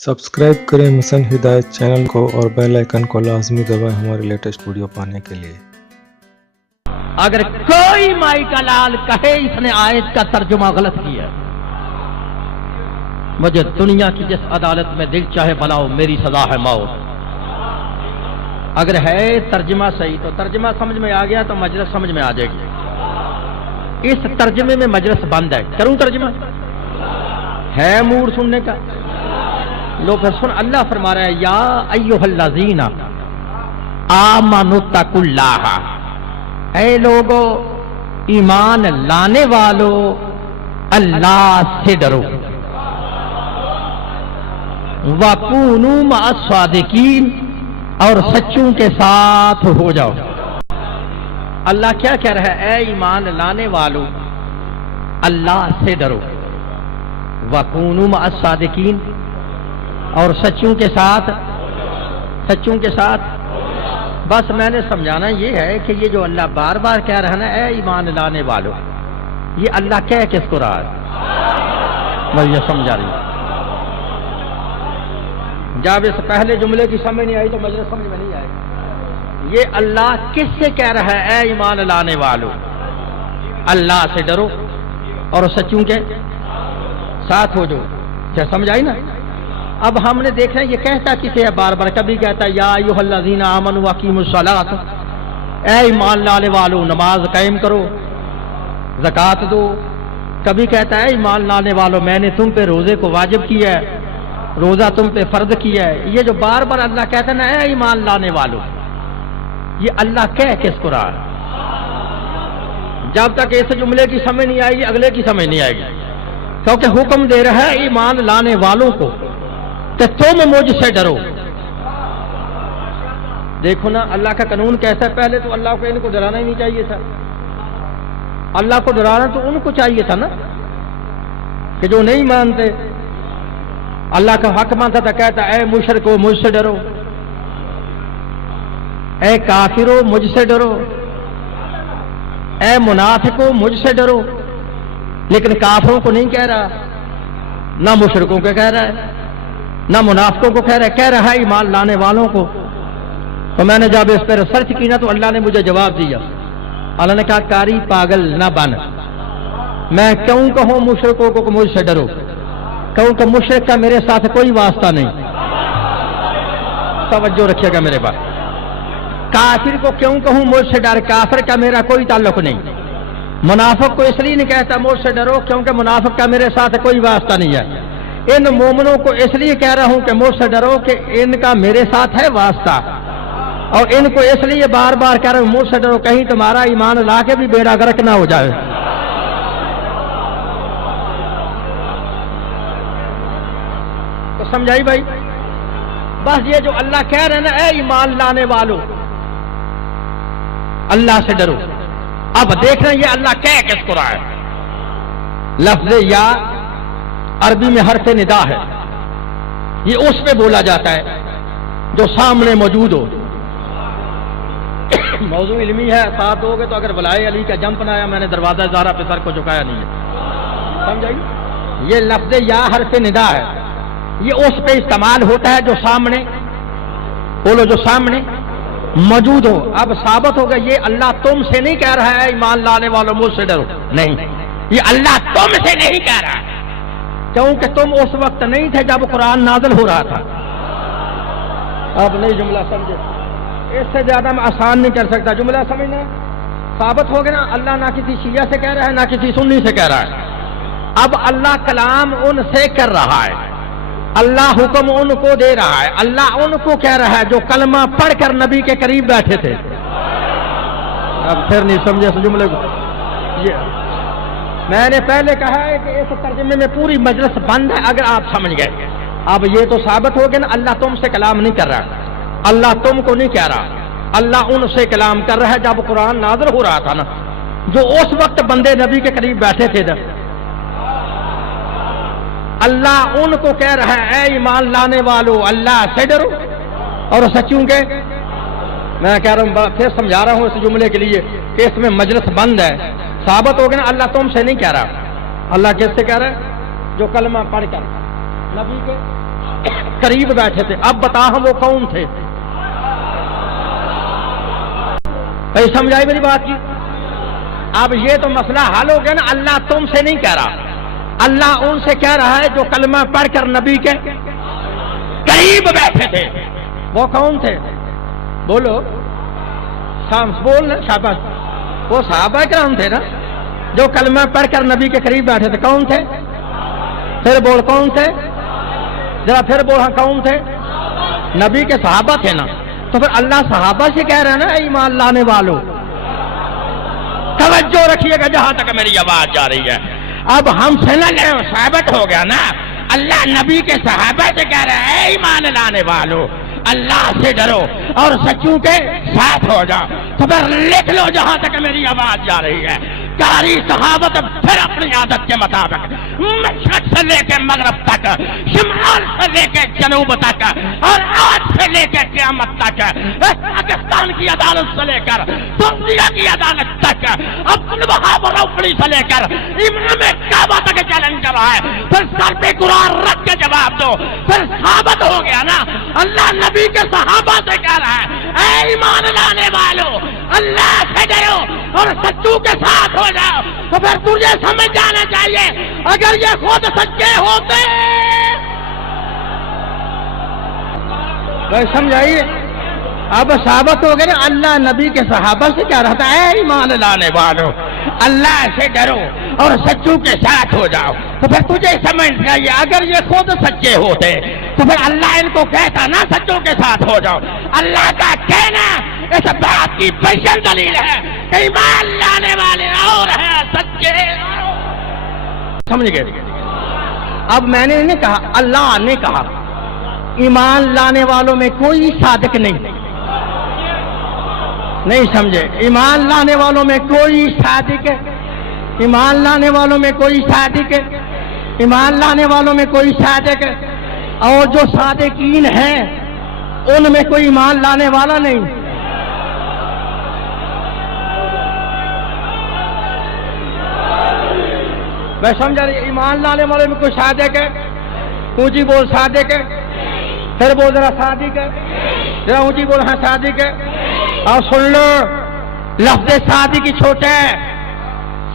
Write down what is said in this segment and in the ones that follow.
Subscribe करें mission हिदायत channel को और बेल आइकन को लाजमी दबाएं हमारे लेटेस्ट वीडियो पाने के लिए। अगर कोई माई का लाल कहे इसने आयत का तर्जुमा गलत किया, मुझे दुनिया की जिस अदालत में दिल चाहे बुलाओ, मेरी सजा है मौत। अगर है तर्जुमा सही तो तर्जुमा समझ में आ गया तो मजलिस समझ में आ जाएगी। इस तर्जुमे में मजलिस बंद है। करूं तर्जुमा? है मूड सुनने का? लो फिर सुन। अल्लाह फरमा रहा है, या अय्युहल्लज़ीना आमनुत्तकुल्लाह, ऐ लोगो ईमान लाने वालों अल्लाह से डरो, वकूनू मअस्सादिकीन, और सच्चों के साथ हो जाओ। अल्लाह क्या कह रहा है? ऐ ईमान लाने वालों अल्लाह से डरो, वकूनू मअस्सादिकीन, और सच्चों के साथ। सच्चों के साथ बस मैंने समझाना ये है कि ये जो अल्लाह बार बार कह रहा है ना, ऐ ईमान लाने वालों, ये अल्लाह कह किसको रहा है? मैं ये समझा रही हूं। जब इस पहले जुमले की समझ नहीं आई तो मुझे समझ में नहीं आएगी। ये अल्लाह किससे कह रहा है? ऐ ईमान लाने वालों अल्लाह से डरो और सच्चों के साथ हो जाओ। क्या समझ आई ना? अब हमने देखा ये कहता किसे है बार बार? कभी कहता है या अय्युहल्लज़ीना आमनू वअकीमुस्सलात, ऐ ईमान लाने वालों नमाज कायम करो, ज़कात दो। कभी कहता है ईमान लाने वालों मैंने तुम पे रोजे को वाजिब किया है, रोजा तुम पे फर्ज किया है। ये जो बार बार अल्लाह कहता है ना, ऐ ईमान लाने वालों, ये अल्लाह कह किसको रहा है? जब तक इस जुमले की समझ नहीं आएगी अगले की समझ नहीं आएगी। क्योंकि हुक्म दे रहा है ईमान लाने वालों को कि तुम मुझसे डरो। देखो ना अल्लाह का कानून कैसा है। पहले तो अल्लाह को इनको डराना ही नहीं चाहिए था। अल्लाह को डराना तो उनको चाहिए था ना, कि जो नहीं मानते अल्लाह का हक मानता था। कहता ऐ मुशरिको मुझसे डरो, ऐ काफिरो मुझसे डरो, ऐ मुनाफिको मुझसे डरो। लेकिन काफिरों को नहीं कह रहा, ना मुशरिकों को कह रहा है, ना मुनाफिकों को कह रहा है ईमान लाने वालों को। तो मैंने जब इस पर रिसर्च की ना तो अल्लाह ने मुझे जवाब दिया। अल्लाह ने कहा कारी पागल ना बन, मैं क्यों कहूं मुशरिकों को मुझसे डरो? कहूं कि मुशरिक का मेरे साथ कोई वास्ता नहीं। तवज्जो रखिएगा मेरे पास। काफिर को क्यों कहूं मुझसे डर? काफिर का मेरा कोई ताल्लुक नहीं। मुनाफिक को इसलिए नहीं कहता मुझसे डरो क्योंकि मुनाफिक का मेरे साथ कोई वास्ता नहीं है। इन मोमिनों को इसलिए कह रहा हूं कि मुझसे डरो कि इनका मेरे साथ है वास्ता, और इनको इसलिए बार बार कह रहा हूं मुझसे डरो कहीं तुम्हारा ईमान ला के भी बेड़ा गर्क ना हो जाए। तो समझाई भाई? बस ये जो अल्लाह कह रहे हैं ना, ऐ ईमान लाने वालों अल्लाह से डरो। अब देख रहे हैं ये अल्लाह कह किसको रहा है? लफ्ज़ या अरबी में हर्फ निदा है। ये उस पे बोला जाता है जो सामने मौजूद हो। मौजू इल्मी है, साथ होगे तो अगर बुलाए अली का जंप ना आया, मैंने दरवाजा ज़ारा पे सर को झुकाया नहीं है। समझाइए? ये लफ्ज़ या हर्फ निदा है, ये उस पे इस्तेमाल होता है जो सामने, बोलो जो सामने मौजूद हो। अब साबित होगा ये अल्लाह तुमसे नहीं कह रहा है ईमान लाने वालों मुझसे डरो, नहीं, ये अल्लाह तुमसे नहीं कह रहा है क्योंकि तुम उस वक्त नहीं थे जब कुरान नाज़िल हो रहा था। अब नहीं जुमला समझे? इससे ज्यादा मैं आसान नहीं कर सकता। जुमला समझना साबित हो गया ना, अल्लाह ना किसी शिया से कह रहा है ना किसी सुन्नी से कह रहा है। अब अल्लाह कलाम उनसे कर रहा है, अल्लाह हुक्म उनको दे रहा है, अल्लाह उनको कह रहा है जो कलमा पढ़कर नबी के करीब बैठे थे। अब फिर नहीं समझे इस जुमले को? ये मैंने पहले कहा है कि इस तर्जुमे में पूरी मजलिस बंद है अगर आप समझ गए। अब ये तो साबित हो गया ना, अल्लाह तुमसे कलाम नहीं कर रहा, अल्लाह तुमको नहीं कह रहा, अल्लाह उनसे कलाम कर रहा है जब कुरान नाज़िल हो रहा था ना, जो उस वक्त बंदे नबी के करीब बैठे थे ना। अल्लाह उनको कह रहा है ऐ ईमान लाने वालों अल्लाह से डरो और सच्चों के। मैं कह रहा हूं, फिर समझा रहा हूं इस जुमले के लिए कि इसमें मजलिस बंद है। साबित हो गया ना, अल्लाह तुमसे नहीं कह रहा। अल्लाह किससे कह रहा है? जो कलमा पढ़कर नबी के قریب بیٹھے تھے. اب بتا ہم وہ کون تھے؟ کہیں سمجھائی میری بات کی؟ اب یہ تو مسئلہ حل ہو گیا نا. اللہ تم سے نہیں کہہ رہا, اللہ ان سے کہہ رہا ہے جو کلمہ پڑھ کر نبی کے قریب بیٹھے تھے. وہ کون تھے؟ بولو, بول شاباش. وہ صحابہ کرام تھے نا جو کلمہ پڑھ کر نبی کے قریب بیٹھے تھے. کون تھے؟ پھر بول کون تھے؟ ذرا پھر بول. ہاں کون تھے؟ نبی کے صحابہ تھے نا. تو پھر اللہ صحابہ سے کہہ رہا ہے نا ایمان لانے والوں. توجہ رکھیے گا جہاں تک میری آواز جا رہی ہے. اب ہم سے نہ ثابت ہو گیا نا, اللہ نبی کے صحابہ سے کہہ رہا ہے ایمان لانے والوں اللہ سے ڈرو اور سچوں کے ساتھ ہو جاؤ. تو پھر لکھ لو جہاں تک میری آواز جا رہی ہے. کاری صحابت پھر اپنی عادت کے مطابق مشرق سے لے کے مغرب تک, شمال سے لے کے جنوب تک, اور آج سے لے کے قیامت تک, پاکستان کی عدالت سے لے کر ترکیہ کی عدالت تک, عبد الوہاب روپڑی سے لے کر امام کعبہ تک چیلنج کر رہا ہے. پھر سر پہ قرآن رکھ کے جواب دو. پھر ثابت ہو گیا نا اللہ نبی کے صحابہ سے کہہ رہا ہے اے ایمان لانے والوں اللہ سے ڈرو اور سچوں کے ساتھ ہو جاؤ. تو پھر تجھے سمجھ جانا چاہیے اگر یہ خود سچے ہوتے. سمجھائیے اب ثابت ہو گیا نا اللہ نبی کے صحابہ سے کیا رہتا ہے اے ایمان لانے والوں اللہ سے ڈرو اور سچوں کے ساتھ ہو جاؤ. تو پھر تجھے سمجھ چاہیے اگر یہ خود سچے ہوتے تو پھر اللہ ان کو کہتا نا سچوں کے ساتھ ہو جاؤ. اللہ کا کہنا اس بات کی پیشن دلیل ہے ایمان لانے والے اور ہیں سچے. سمجھ گئے؟ اب میں نے نہیں کہا, اللہ نے کہا ایمان لانے والوں میں کوئی صادق نہیں سمجھے. ایمان لانے والوں میں کوئی صادق ہے, ایمان لانے والوں میں کوئی صادق ہے, ایمان لانے والوں میں کوئی صادق ہے. اور جو صادقین ہیں ان میں کوئی ایمان لانے والا نہیں. میں سمجھا رہی ایمان لانے والے میں کوئی صادق ہے. اونچی بول صادق ہے. پھر بول ذرا صادق ہے. ذرا اونچی بول ہاں صادق ہے. اور سن لو لفظ صادق کی چھوٹا ہے,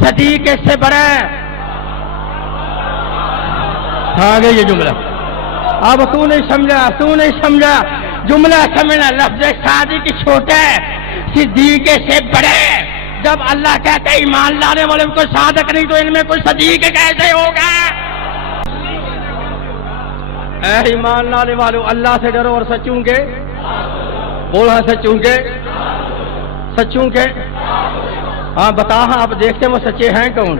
صدیق اس سے بڑا ہے. آ گیا یہ جملہ. اب تو نہیں سمجھا جملہ سمجھنا. لفظ صادق کی چھوٹا ہے, صدیق سے بڑا ہے. جب اللہ کہتا ہے ایمان لانے والے میں کوئی صادق نہیں تو ان میں کوئی صدیق کیسے ہوگا؟ اے ایمان لانے والوں اللہ سے ڈرو اور سچوں کے بولا سچوں کے ہاں بتا. ہاں آپ دیکھتے وہ سچے ہیں کون؟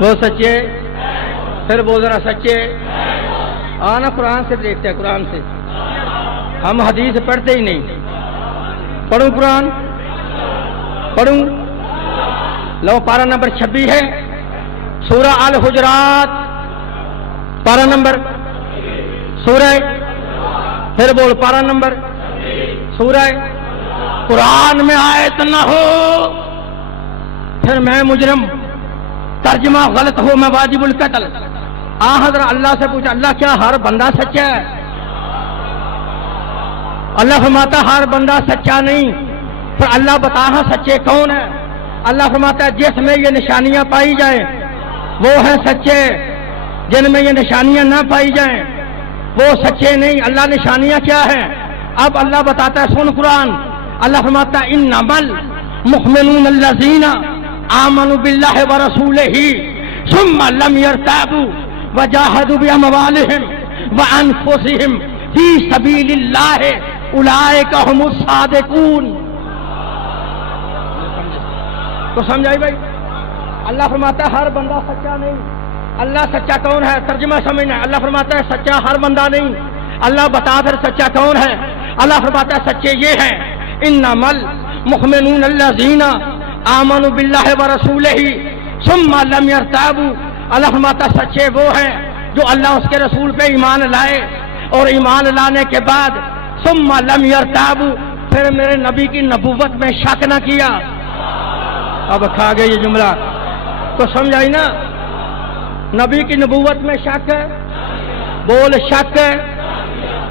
وہ سچے. پھر بول ذرا سچے. نا قرآن سے دیکھتے ہیں, قرآن سے. ہم حدیث پڑھتے ہی نہیں. پڑھوں قرآن پڑھوں. لو پارہ نمبر 26 ہے سورہ الحجرات. پارہ نمبر سورہ پھر بول پارہ نمبر سورہ. قرآن میں آیت نہ ہو پھر میں مجرم, ترجمہ غلط ہو میں واجب القتل. حضرت اللہ سے پوچھا اللہ کیا ہر بندہ سچا ہے؟ اللہ فرماتا ہر بندہ سچا نہیں. پھر اللہ بتا ہاں سچے کون ہے؟ اللہ فرماتا ہے جس میں یہ نشانیاں پائی جائیں وہ ہیں سچے, جن میں یہ نشانیاں نہ پائی جائیں وہ سچے نہیں. اللہ نشانیاں کیا ہیں؟ اب اللہ بتاتا ہے سن قرآن. اللہ فرماتا ہے انما المؤمنون الذین آمنوا باللہ ورسولہ ثم لم يرتابوا وجاہدوا باموالہم وانفسہم فی سبیل اللہ اولئک هم الصادقون. تو سمجھائی بھائی؟ اللہ فرماتا ہے ہر بندہ سچا نہیں. اللہ سچا کون ہے؟ ترجمہ سمجھنا. اللہ فرماتا ہے سچا ہر بندہ نہیں. اللہ بتا پھر سچا کون ہے؟ اللہ فرماتا ہے سچے یہ ہیں انما المؤمنون الذین آمنوا باللہ ورسولہ ثم لم يرتابوا. اللہ فرماتا ہے سچے وہ ہیں جو اللہ اس کے رسول پہ ایمان لائے اور ایمان لانے کے بعد ثم لم يرتابوا پھر میرے نبی کی نبوت میں شک نہ کیا. اب کھا گئے یہ جملہ تو سمجھ آئی نا. نبی کی نبوت میں شک ہے. بول شک.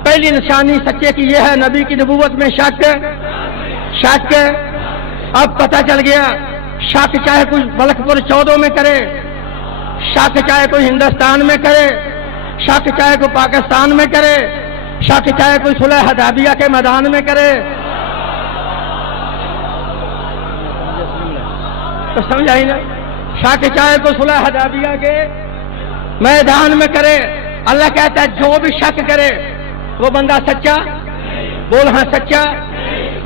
پہلی نشانی سچے کی یہ ہے نبی کی نبوت میں شک. شک اب پتہ چل گیا. شک چاہے کوئی ملک پور 14 میں کرے, شک چاہے کوئی ہندوستان میں کرے, شک چاہے کوئی پاکستان میں کرے, شک چاہے کوئی صلح حدیبیہ کے میدان میں کرے. تو سمجھ آئی نا, شک چاہے کوئی صلح حدیبیہ کے میدان میں کرے. اللہ کہتا ہے جو بھی شک کرے وہ بندہ سچا. بول ہاں سچا.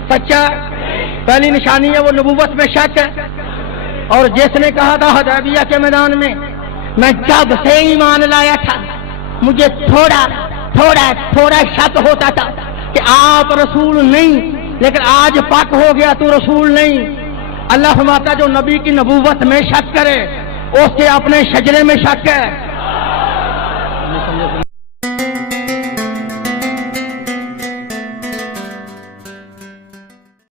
سچا پہلی نشانی ہے وہ نبوت میں شک ہے. اور جس نے کہا تھا حدیبیہ کے میدان میں جب سے ایمان لایا تھا مجھے تھوڑا شک ہوتا تھا کہ آپ رسول نہیں, لیکن آج پاک ہو گیا تو رسول نہیں. اللہ فرماتا جو نبی کی نبوت میں شک کرے اس کے اپنے شجرے میں شک ہے.